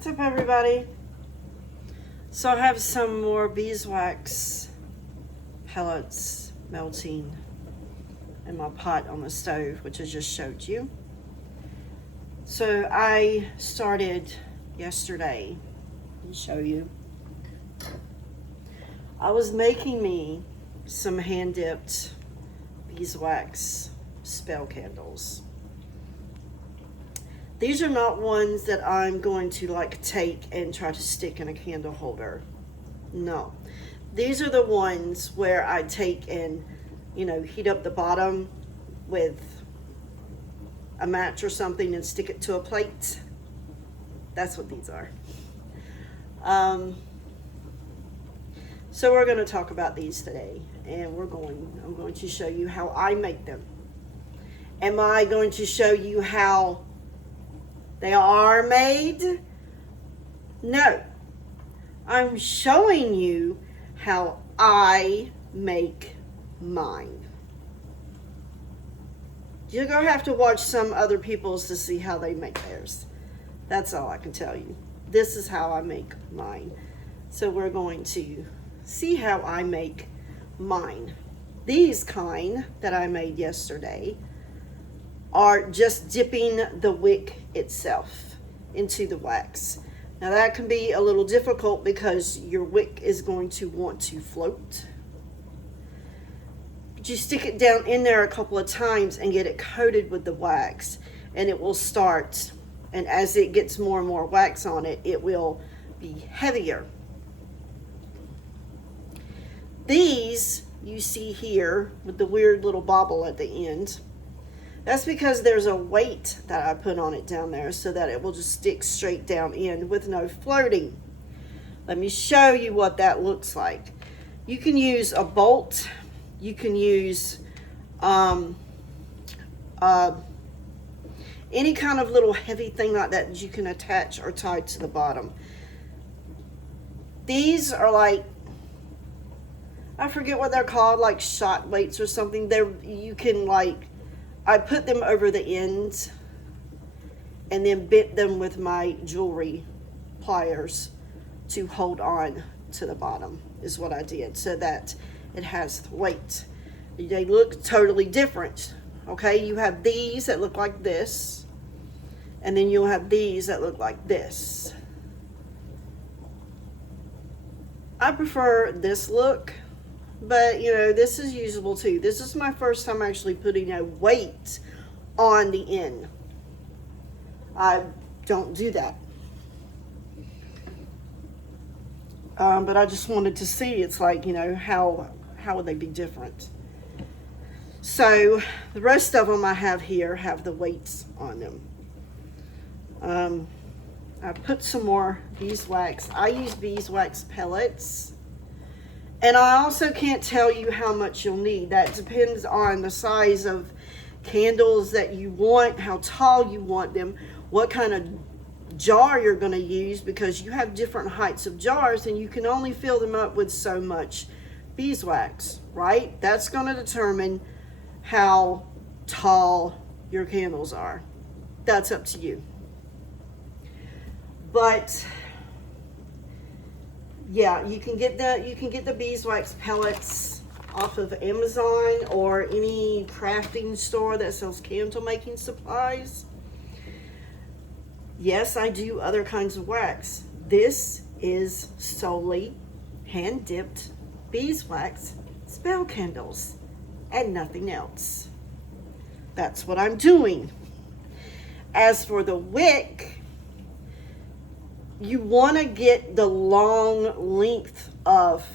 What's up, everybody? So I have some more beeswax pellets melting in my pot on the stove, which I just showed you. So I started yesterday. Let me show you. I was making me some hand-dipped beeswax spell candles. These are not ones that I'm going to like take and try to stick in a candle holder. No. These are the ones where I take and, heat up the bottom with a match or something and stick it to a plate. That's what these are. So we're going to talk about these today, and I'm going to show you how I make them. Am I going to show you how they are made? No. I'm showing you how I make mine. You're going to have to watch some other people's to see how they make theirs. That's all I can tell you. This is how I make mine. So we're going to see how I make mine. These kind that I made yesterday are just dipping the wick itself into the wax. Now that can be a little difficult because your wick is going to want to float. But you stick it down in there a couple of times and get it coated with the wax, and it will start, and as it gets more and more wax on it, it will be heavier. These you see here with the weird little bobble at the end, that's because there's a weight that I put on it down there so that it will just stick straight down in with no floating. Let me show you what that looks like. You can use a bolt. You can use any kind of little heavy thing like that you can attach or tie to the bottom. These are like, I forget what they're called, like shot weights or something. You can I put them over the ends and then bent them with my jewelry pliers to hold on to the bottom is what I did, so that it has weight. They look totally different. Okay, you have these that look like this, and then you'll have these that look like this. I prefer this look, but this is usable too. This is my first time actually putting a weight on the end. I don't do that. But I just wanted to see, it's like, how would they be different? So the rest of them I have here have the weights on them. I put some more beeswax. I use beeswax pellets. And I also can't tell you how much you'll need. That depends on the size of candles that you want, how tall you want them, what kind of jar you're going to use, because you have different heights of jars and you can only fill them up with so much beeswax, right? That's going to determine how tall your candles are. That's up to you. But yeah, you can get the beeswax pellets off of Amazon or any crafting store that sells candle making supplies. Yes, I do other kinds of wax. This is solely hand-dipped beeswax spell candles and nothing else. That's what I'm doing. As for the wick, you want to get the long length of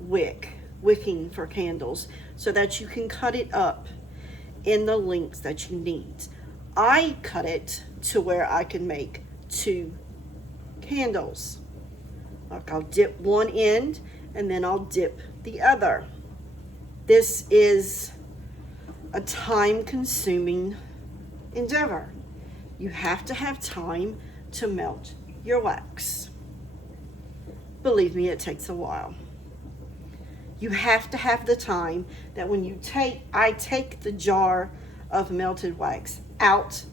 wicking for candles so that you can cut it up in the lengths that you need. I cut it to where I can make 2 candles. Like I'll dip one end and then I'll dip the other. This is a time-consuming endeavor. You have to have time to melt your wax. Believe me, it takes a while. You have to have the time that when I take the jar of melted wax out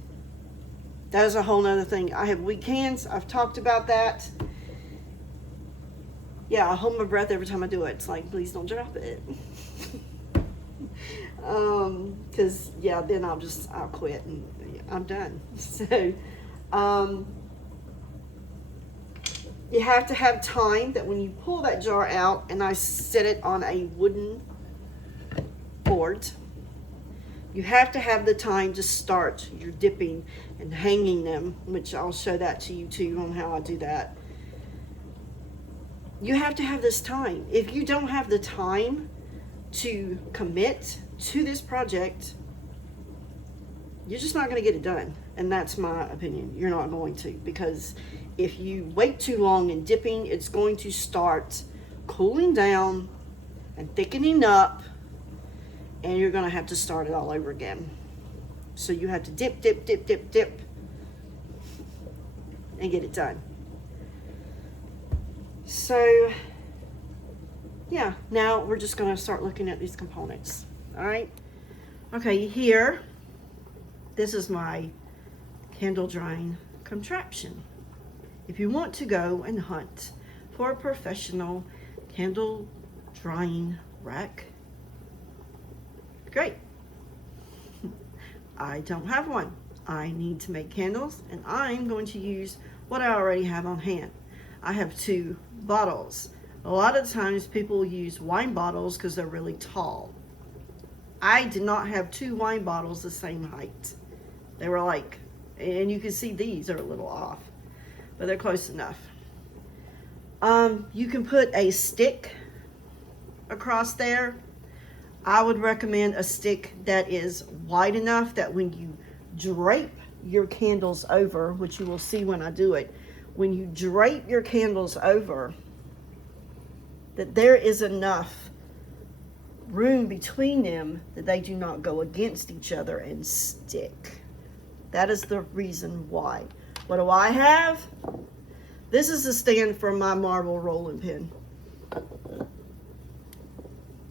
That is a whole nother thing. I have weak hands. I've talked about that. Yeah, I hold my breath every time I do it. It's like, please don't drop it. Because yeah, then I'll quit and I'm done. So, you have to have time that when you pull that jar out, and I set it on a wooden board, you have to have the time to start your dipping and hanging them, which I'll show that to you too on how I do that. You have to have this time. If you don't have the time to commit to this project, you're just not going to get it done. And that's my opinion. You're not going to, because if you wait too long in dipping, it's going to start cooling down and thickening up, and you're going to have to start it all over again. So you have to dip, dip, dip, dip, dip, and get it done. So, yeah, now we're just going to start looking at these components. All right. Okay, here, this is my candle drying contraption. If you want to go and hunt for a professional candle drying rack, great. I don't have one. I need to make candles, and I'm going to use what I already have on hand. I have 2 bottles. A lot of times people use wine bottles because they're really tall. I did not have 2 wine bottles the same height. They were like, and you can see these are a little off, but they're close enough. You can put a stick across there. I would recommend a stick that is wide enough that when you drape your candles over, which you will see when I do it, when you drape your candles over, that there is enough room between them that they do not go against each other and stick. That is the reason why. What do I have? This is the stand for my marble rolling pin.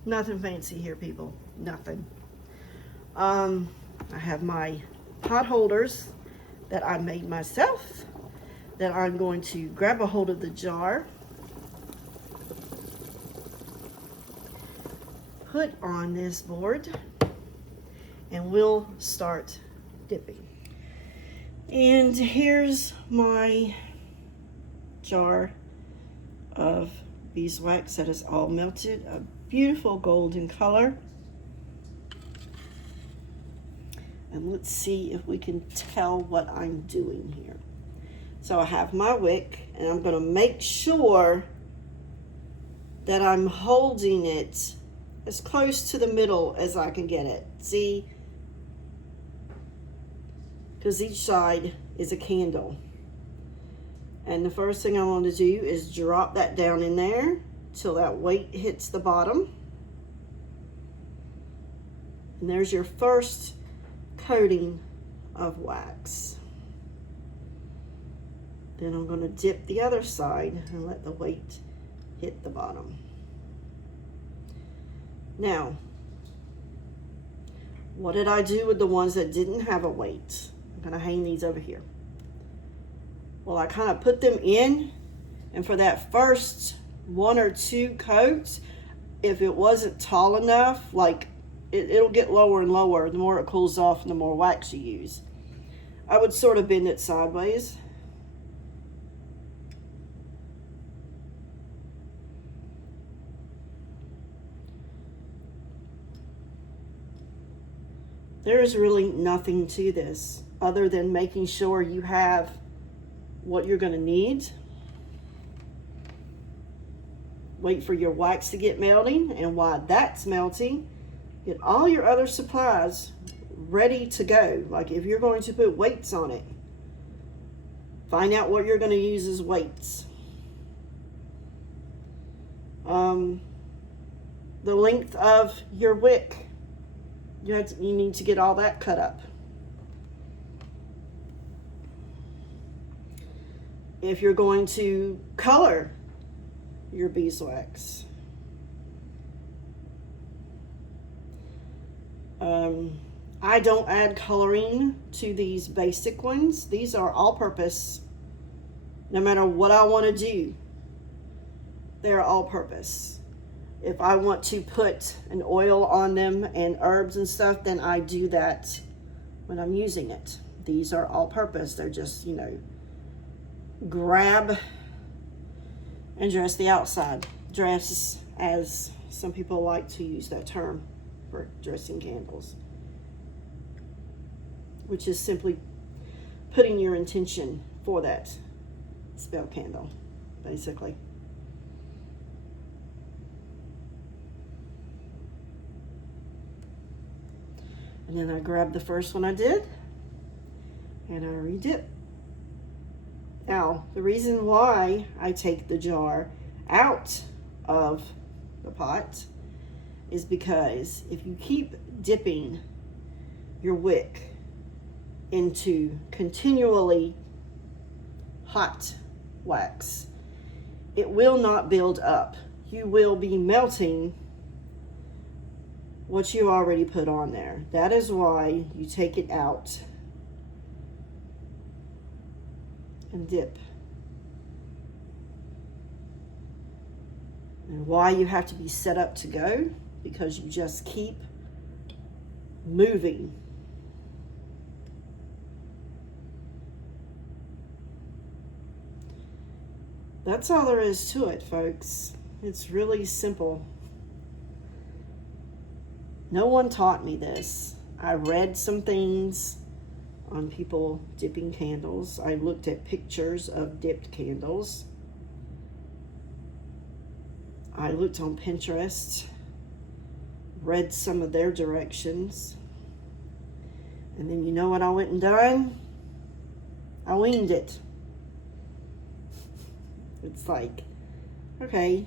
Nothing fancy here, people. Nothing. I have my pot holders that I made myself, that I'm going to grab a hold of the jar, put on this board, and we'll start dipping. And here's my jar of beeswax that is all melted, a beautiful golden color. And let's see if we can tell what I'm doing here. So I have my wick, and I'm going to make sure that I'm holding it as close to the middle as I can get it. See? Because each side is a candle. And the first thing I want to do is drop that down in there till that weight hits the bottom. And there's your first coating of wax. Then I'm going to dip the other side and let the weight hit the bottom. Now, what did I do with the ones that didn't have a weight? I'm going to hang these over here. Well, I kind of put them in, and for that first 1 or 2 coats, if it wasn't tall enough, like it'll get lower and lower the more it cools off and the more wax you use. I would sort of bend it sideways. There's really nothing to this other than making sure you have what you're going to need. Wait for your wax to get melting, and while that's melting, get all your other supplies ready to go. Like if you're going to put weights on it, find out what you're going to use as weights. The length of your wick, you need to get all that cut up. If you're going to color your beeswax, I don't add coloring to these basic ones. These are all purpose. No matter what I want to do, they're all purpose. If I want to put an oil on them and herbs and stuff, then I do that when I'm using it. These are all purpose. They're just, you know, grab and dress the outside. Dress, as some people like to use that term for dressing candles, which is simply putting your intention for that spell candle, basically. And then I grabbed the first one I did, and I redip. Now, the reason why I take the jar out of the pot is because if you keep dipping your wick into continually hot wax, it will not build up. You will be melting what you already put on there. That is why you take it out and dip. And why you have to be set up to go, because you just keep moving. That's all there is to it, folks. It's really simple. No one taught me this. I read some things on people dipping candles. I looked at pictures of dipped candles. I looked on Pinterest, read some of their directions. And then you know what I went and done? I winged it. It's like, okay,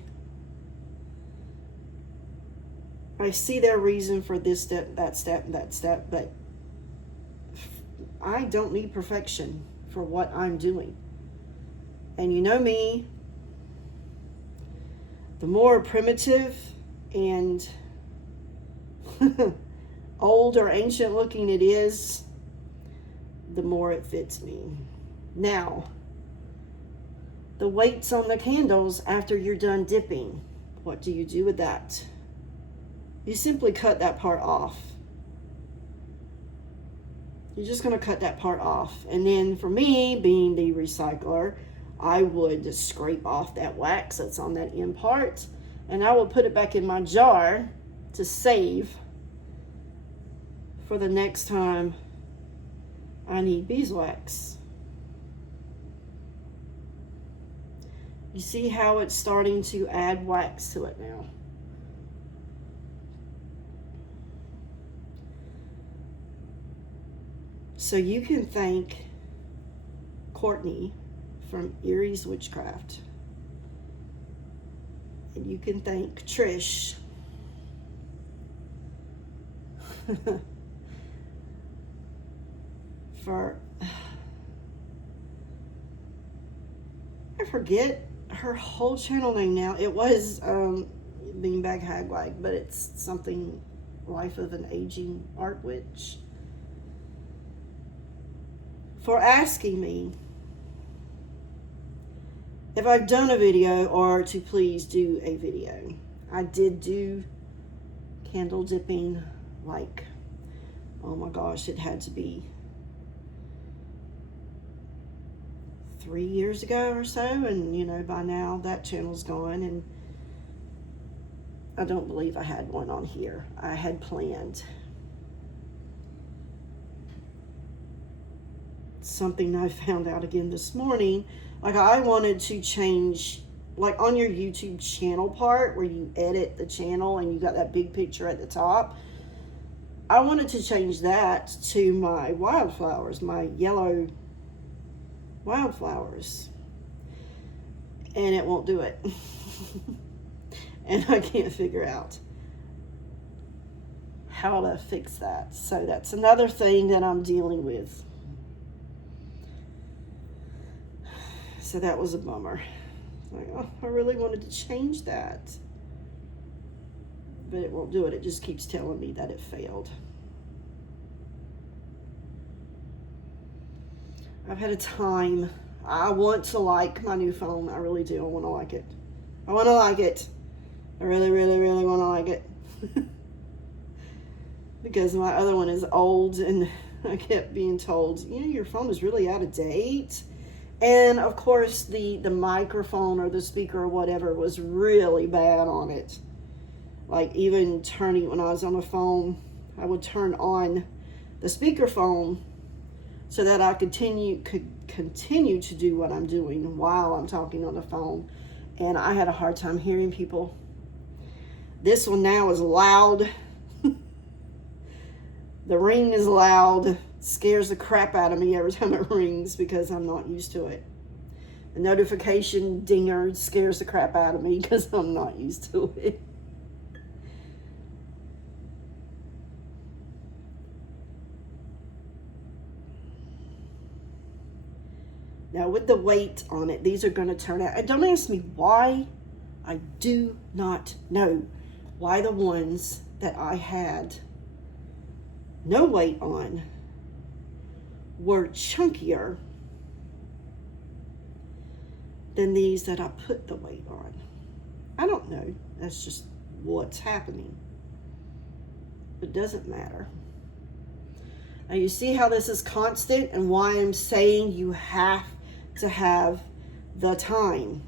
I see their reason for this step, that step, that step, but I don't need perfection for what I'm doing. And you know me, the more primitive and old or ancient looking it is, the more it fits me. Now, the weights on the candles after you're done dipping, what do you do with that? You simply cut that part off. You're just going to cut that part off. And then for me, being the recycler, I would scrape off that wax that's on that end part, and I will put it back in my jar to save for the next time I need beeswax. You see how it's starting to add wax to it now. So you can thank Courtney from Erie's Witchcraft. And you can thank Trish for, I forget her whole channel name now. It was Beanbag Hagwag, but it's something Life of an Aging Art Witch. For asking me if I've done a video or to please do a video. I did do candle dipping, like, oh my gosh, it had to be 3 years ago or so, and you know, by now that channel's gone, and I don't believe I had one on here. I had planned something I found out again this morning. Like, I wanted to change, like on your YouTube channel part where you edit the channel and you got that big picture at the top, I wanted to change that to my wildflowers, my yellow wildflowers, and it won't do it. And I can't figure out how to fix that. So that's another thing that I'm dealing with. So that was a bummer. Like, oh, I really wanted to change that, but it won't do it. It just keeps telling me that it failed. I've had a time. I want to like my new phone. I really do. I want to like it. I want to like it. I really, really, really want to like it. Because my other one is old, and I kept being told, you know, your phone is really out of date. And of course, the microphone or the speaker or whatever was really bad on it. Like, even turning, when I was on the phone, I would turn on the speakerphone so that I could continue to do what I'm doing while I'm talking on the phone. And I had a hard time hearing people. This one now is loud. The ring is loud. Scares the crap out of me every time it rings because I'm not used to it. The notification dinger scares the crap out of me because I'm not used to it. Now, with the weight on it, these are going to turn out. And don't ask me why. I do not know why the ones that I had no weight on were chunkier than these that I put the weight on. I don't know. That's just what's happening. It doesn't matter. Now you see how this is constant and why I'm saying you have to have the time.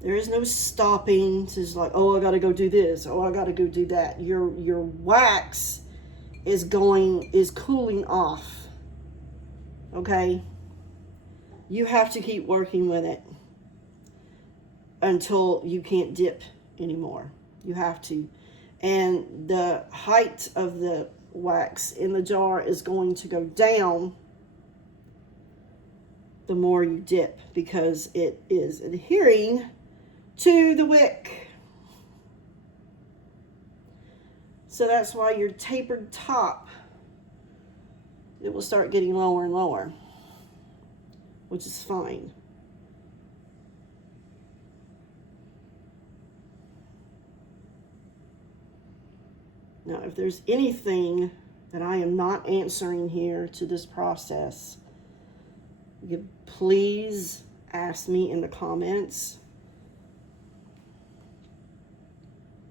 There is no stopping to just like, oh, I got to go do this. Oh, I got to go do that. Your wax is cooling off. Okay? You have to keep working with it until you can't dip anymore. You have to. And the height of the wax in the jar is going to go down the more you dip because it is adhering to the wick. So that's why your tapered top, it will start getting lower and lower, which is fine. Now, if there's anything that I am not answering here to this process, you please ask me in the comments,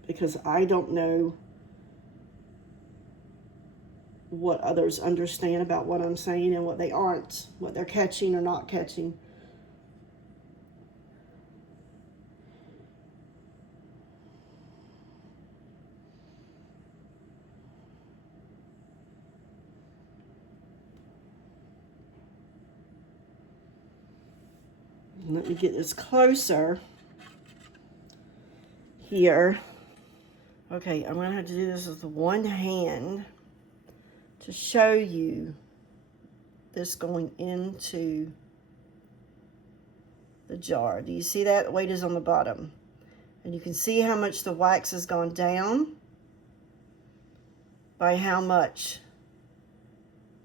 because I don't know what others understand about what I'm saying and what they aren't, what they're catching or not catching. Let me get this closer here. Okay, I'm going to have to do this with one hand to show you this going into the jar. Do you see that? The weight is on the bottom. And you can see how much the wax has gone down by how much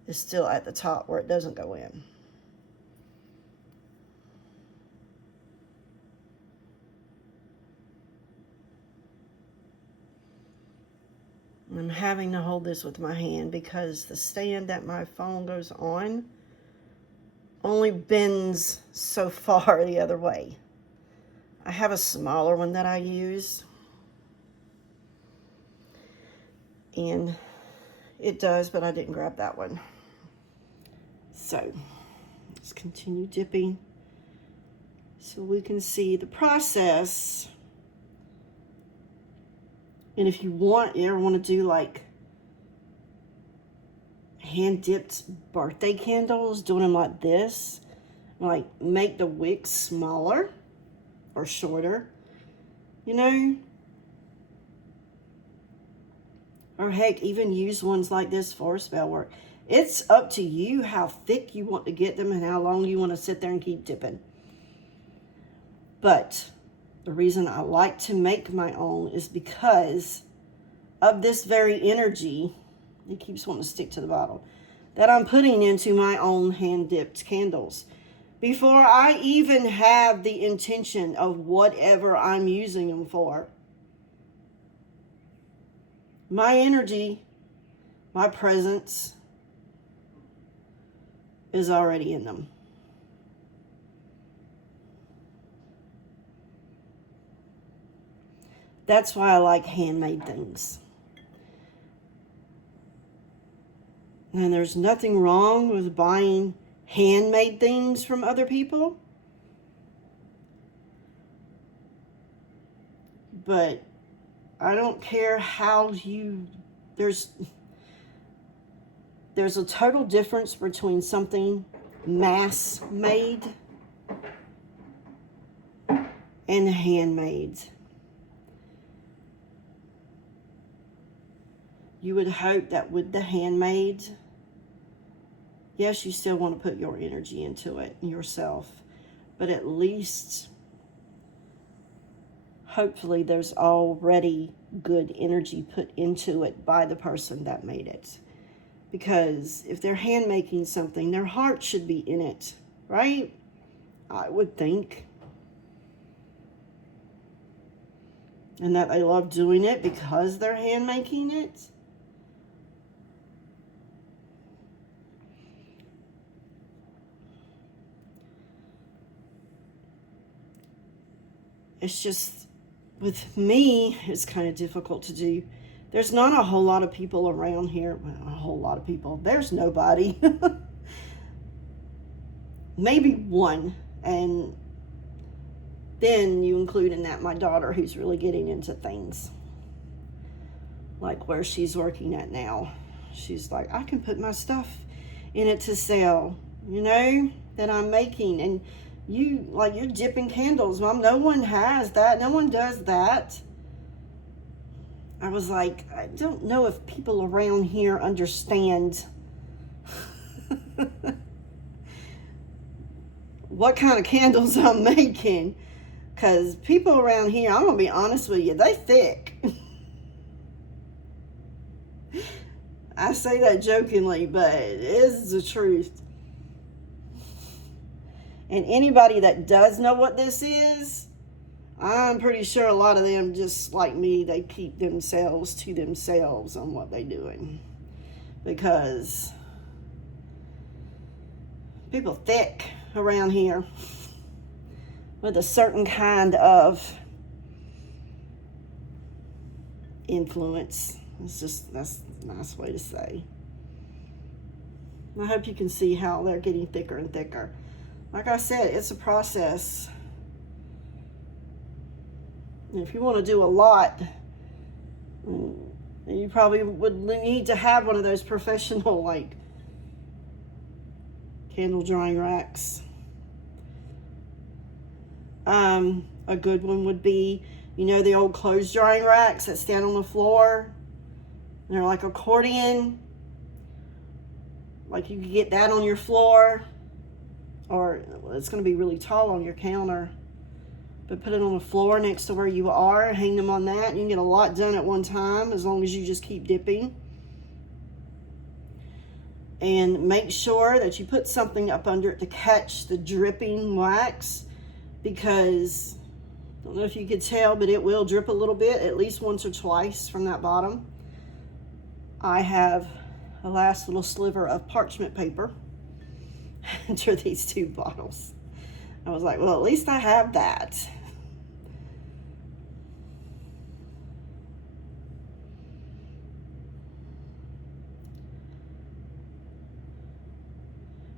is still at the top where it doesn't go in. I'm having to hold this with my hand because the stand that my phone goes on only bends so far the other way. I have a smaller one that I use, and it does, but I didn't grab that one. So let's continue dipping so we can see the process. And if you ever want to do like hand dipped birthday candles, doing them like this, like make the wick smaller or shorter, you know, or heck, even use ones like this for spell work. It's up to you how thick you want to get them and how long you want to sit there and keep dipping. But the reason I like to make my own is because of this very energy, it keeps wanting to stick to the bottle, that I'm putting into my own hand-dipped candles. Before I even have the intention of whatever I'm using them for. my energy, my presence is already in them. That's why I like handmade things. And there's nothing wrong with buying handmade things from other people. But I don't care how there's a total difference between something mass made and handmade. You would hope that with the handmade, yes, you still want to put your energy into it yourself, but at least, hopefully, there's already good energy put into it by the person that made it. Because if they're hand making something, their heart should be in it, right? I would think. And that they love doing it because they're hand making it. It's just, with me, it's kind of difficult to do. There's not a whole lot of people around here. Well, a whole lot of people. There's nobody. Maybe one. And then you include in that my daughter, who's really getting into things. Like where she's working at now. She's like, I can put my stuff in it to sell, that I'm making. And you're dipping candles, Mom. No one has that. No one does that. I was like, I don't know if people around here understand what kind of candles I'm making. Because people around here, I'm going to be honest with you, they thick. I say that jokingly, but it is the truth. And anybody that does know what this is, I'm pretty sure a lot of them, just like me, they keep themselves to themselves on what they're doing. Because people thick around here with a certain kind of influence. That's a nice way to say. I hope you can see how they're getting thicker and thicker. Like I said, it's a process. And if you want to do a lot, you probably would need to have one of those professional, candle drying racks. A good one would be, the old clothes drying racks that stand on the floor. And they're like accordion. Like you could get that on your floor. Or it's going to be really tall on your counter. But put it on the floor next to where you are. Hang them on that. You can get a lot done at one time as long as you just keep dipping. And make sure that you put something up under it to catch the dripping wax. Because, I don't know if you could tell, but it will drip a little bit. At least once or twice from that bottom. I have a last little sliver of parchment paper under these two bottles. I was like, well, at least I have that.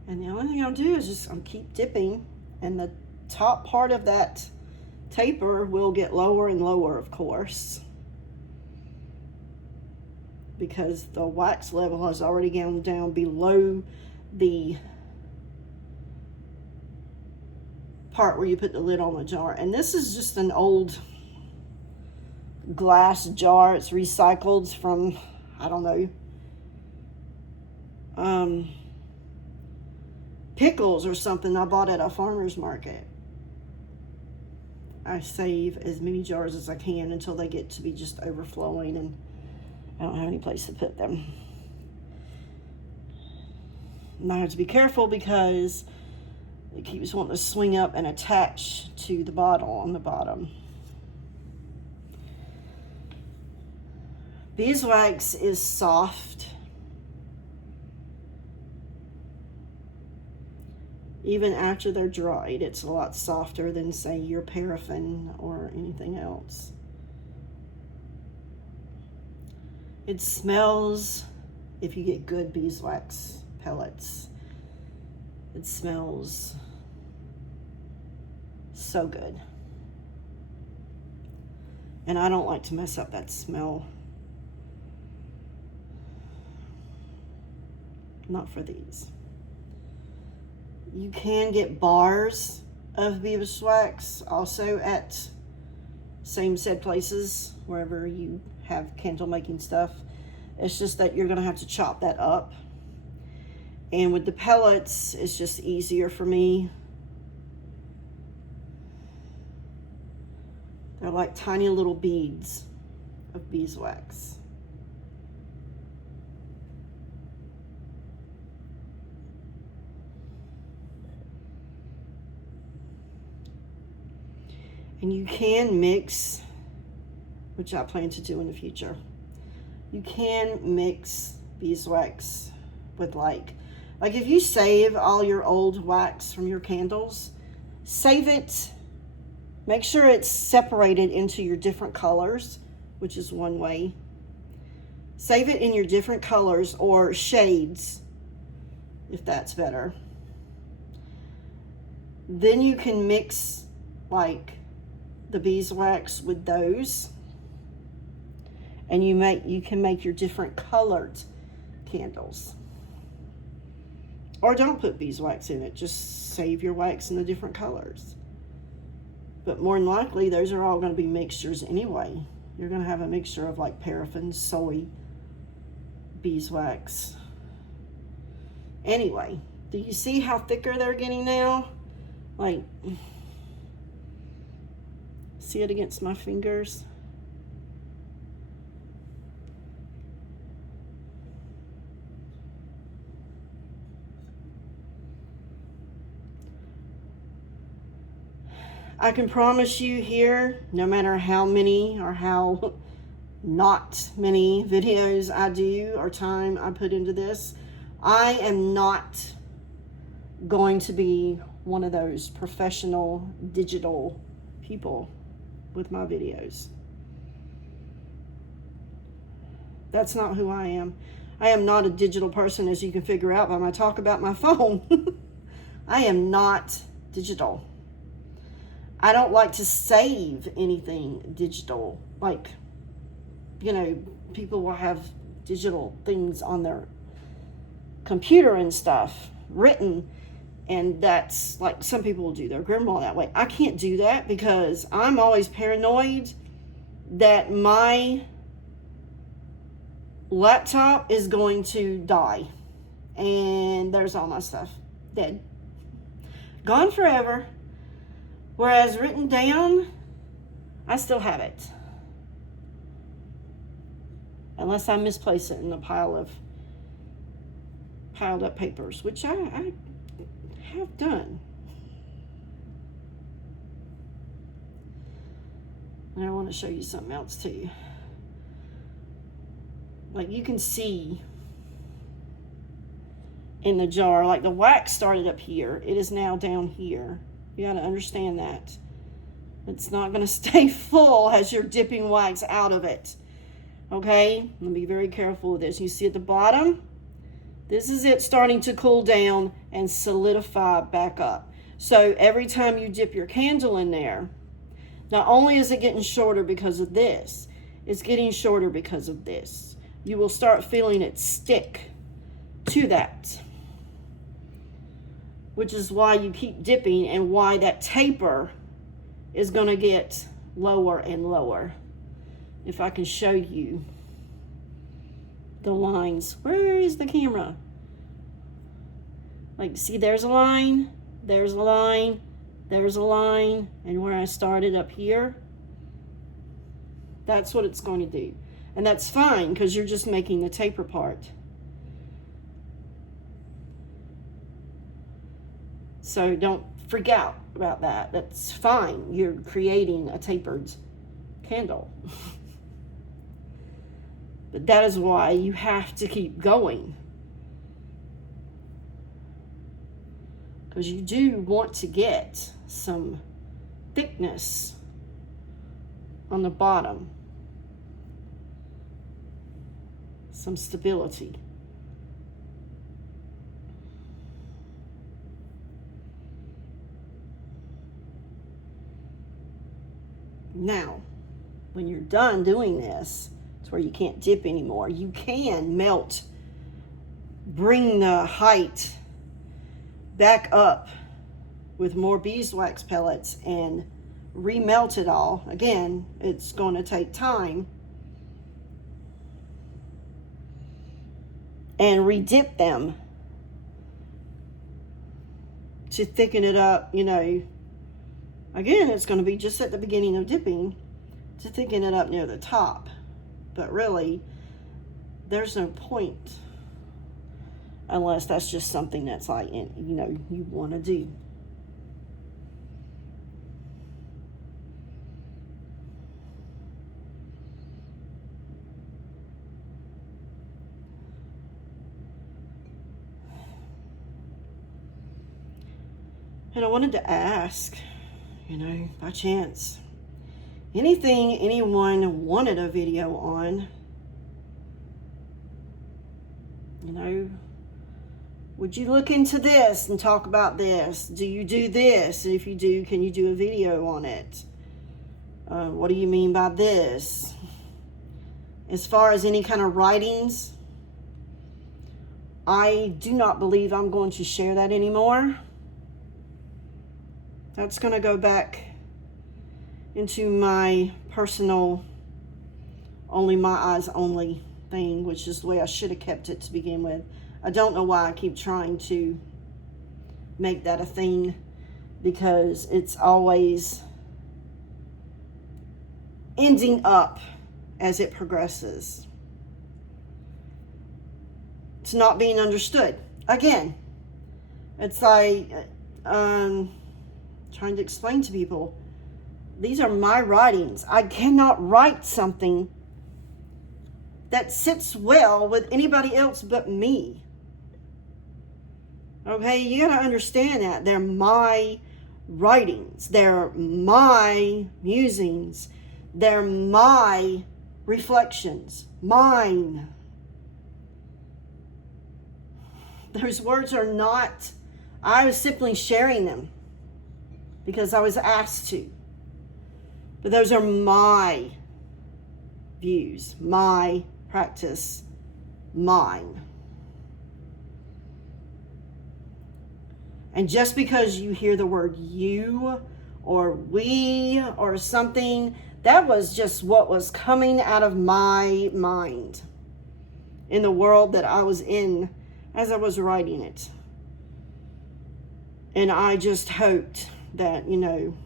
And the only thing I'll do is just keep dipping, and the top part of that taper will get lower and lower, of course, because the wax level has already gone down below the part where you put the lid on the jar. And this is just an old glass jar. It's recycled from, I don't know, pickles or something I bought at a farmer's market. I save as many jars as I can until they get to be just overflowing and I don't have any place to put them. And I have to be careful because it keeps wanting to swing up and attach to the bottle on the bottom. Beeswax is soft. Even after they're dried, it's a lot softer than, say, your paraffin or anything else. It smells, if you get good beeswax pellets, it smells so good. And I don't like to mess up that smell. Not for these. You can get bars of beeswax also at same said places, wherever you have candle making stuff. It's just that you're going to have to chop that up. And with the pellets, it's just easier for me. They're like tiny little beads of beeswax. And you can mix, which I plan to do in the future. You can mix beeswax with like if you save all your old wax from your candles, save it, make sure it's separated into your different colors, which is one way. Save it in your different colors or shades, if that's better. Then you can mix like the beeswax with those, and you can make your different colored candles. Or don't put beeswax in it, just save your wax in the different colors. But more than likely, those are all going to be mixtures anyway. You're going to have a mixture of like paraffin, soy, beeswax. Anyway, do you see how thicker they're getting now? Like, see it against my fingers? I can promise you here, no matter how many or how not many videos I do or time I put into this, I am not going to be one of those professional digital people with my videos. That's not who I am. I am not a digital person, as you can figure out by my talk about my phone. I am not digital. I don't like to save anything digital. Like, you know, people will have digital things on their computer and stuff written, and that's like some people will do their grimoire that way. I can't do that because I'm always paranoid that my laptop is going to die and there's all my stuff dead, gone forever. Whereas written down, I still have it. Unless I misplace it in a pile of piled up papers, which I have done. And I want to show you something else too. Like you can see in the jar, like the wax started up here. It is now down here. You got to understand that. It's not going to stay full as you're dipping wax out of it. Okay? Let me be very careful with this. You see at the bottom? This is it starting to cool down and solidify back up. So every time you dip your candle in there, not only is it getting shorter because of this, it's getting shorter because of this. You will start feeling it stick to that, which is why you keep dipping and why that taper is going to get lower and lower. If I can show you the lines. Where is the camera? Like, see, there's a line, there's a line, there's a line, and where I started up here, that's what it's going to do. And that's fine because you're just making the taper part. So don't freak out about that. That's fine. You're creating a tapered candle. But that is why you have to keep going. Because you do want to get some thickness on the bottom. Some stability. Now, when you're done doing this, it's where you can't dip anymore. You can melt, bring the height back up with more beeswax pellets and remelt it all. Again, it's going to take time. And redip them to thicken it up, you know. Again, it's going to be just at the beginning of dipping to thicken it up near the top. But really, there's no point unless that's just something that's like, you know, you want to do. And I wanted to ask, you know, by chance, anything anyone wanted a video on, you know, would you look into this and talk about this? Do you do this? And if you do, can you do a video on it? What do you mean by this? As far as any kind of writings, I do not believe I'm going to share that anymore. That's going to go back into my personal, only my eyes only thing, which is the way I should have kept it to begin with. I don't know why I keep trying to make that a thing, because it's always ending up as it progresses. It's not being understood. Again, it's like trying to explain to people, these are my writings. I cannot write something that sits well with anybody else but me. Okay, you gotta understand that. They're my writings. They're my musings. They're my reflections. Mine. Those words are not, I was simply sharing them because I was asked to. But those are my views, my practice, mine. And just because you hear the word you or we or something, that was just what was coming out of my mind in the world that I was in as I was writing it. And I just hoped that, you know,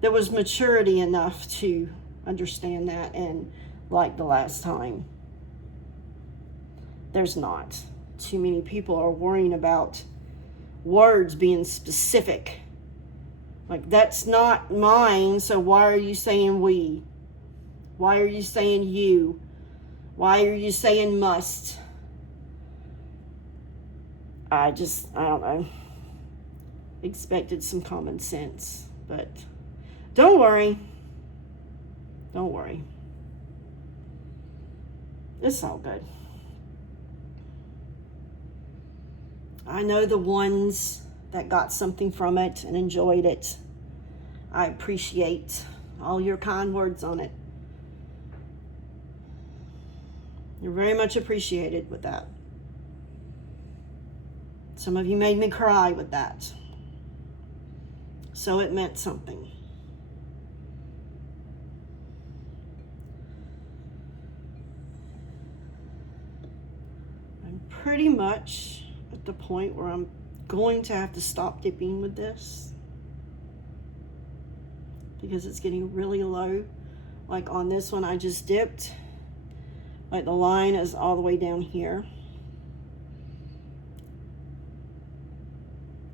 there was maturity enough to understand that, and like the last time, there's not. Too many people are worrying about words being specific. Like, that's not mine, so why are you saying we? Why are you saying you? Why are you saying must? I don't know. Expected some common sense, but don't worry. Don't worry. It's all good. I know the ones that got something from it and enjoyed it. I appreciate all your kind words on it. You're very much appreciated with that. Some of you made me cry with that. So it meant something. I'm pretty much at the point where I'm going to have to stop dipping with this, because it's getting really low. Like on this one I just dipped, like the line is all the way down here.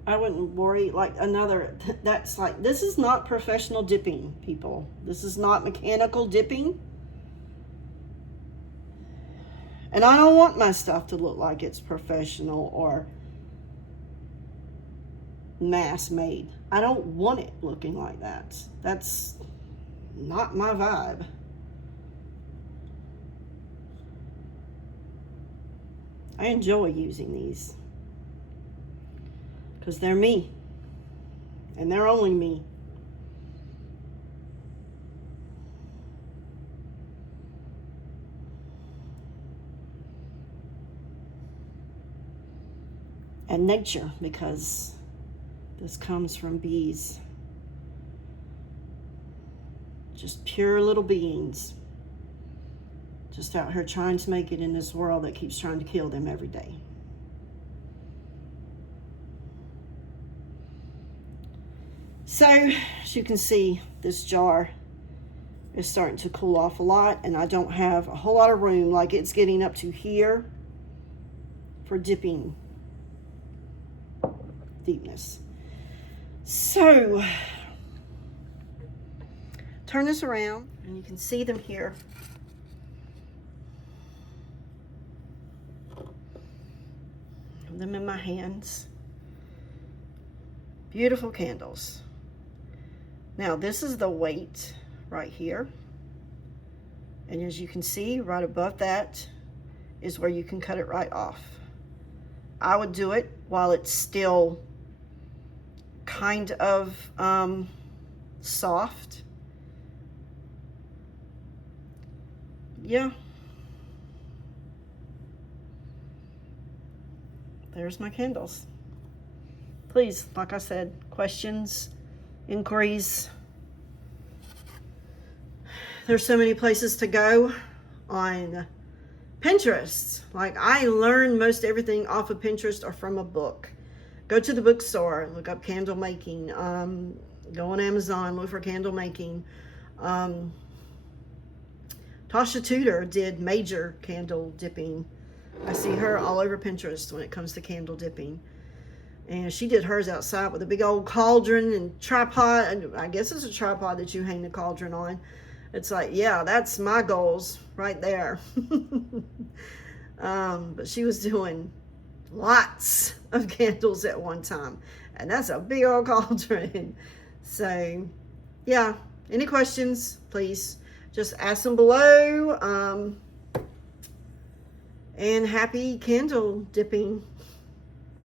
I wouldn't worry, like another, that's like, this is not professional dipping, people. This is not mechanical dipping. And I don't want my stuff to look like it's professional or mass made. I don't want it looking like that. That's not my vibe. I enjoy using these because they're me, and they're only me. And nature, because this comes from bees. Just pure little beings. Just out here trying to make it in this world that keeps trying to kill them every day. So, as you can see, this jar is starting to cool off a lot, and I don't have a whole lot of room, like it's getting up to here for dipping deepness. So, turn this around, and you can see them here. Have them in my hands. Beautiful candles. Now, this is the weight right here. And as you can see, right above that is where you can cut it right off. I would do it while it's still kind of soft. Yeah. There's my candles. Please, like I said, questions, inquiries. There's so many places to go on Pinterest. Like, I learned most everything off of Pinterest or from a book. Go to the bookstore, look up candle making. Go on Amazon, look for candle making. Tasha Tudor did major candle dipping. I see her all over Pinterest when it comes to candle dipping. And she did hers outside with a big old cauldron and tripod. And I guess it's a tripod that you hang the cauldron on. It's like, yeah, that's my goals right there. But she was doing lots of candles at one time. And that's a big old cauldron. So, yeah. Any questions, please just ask them below. And happy candle dipping.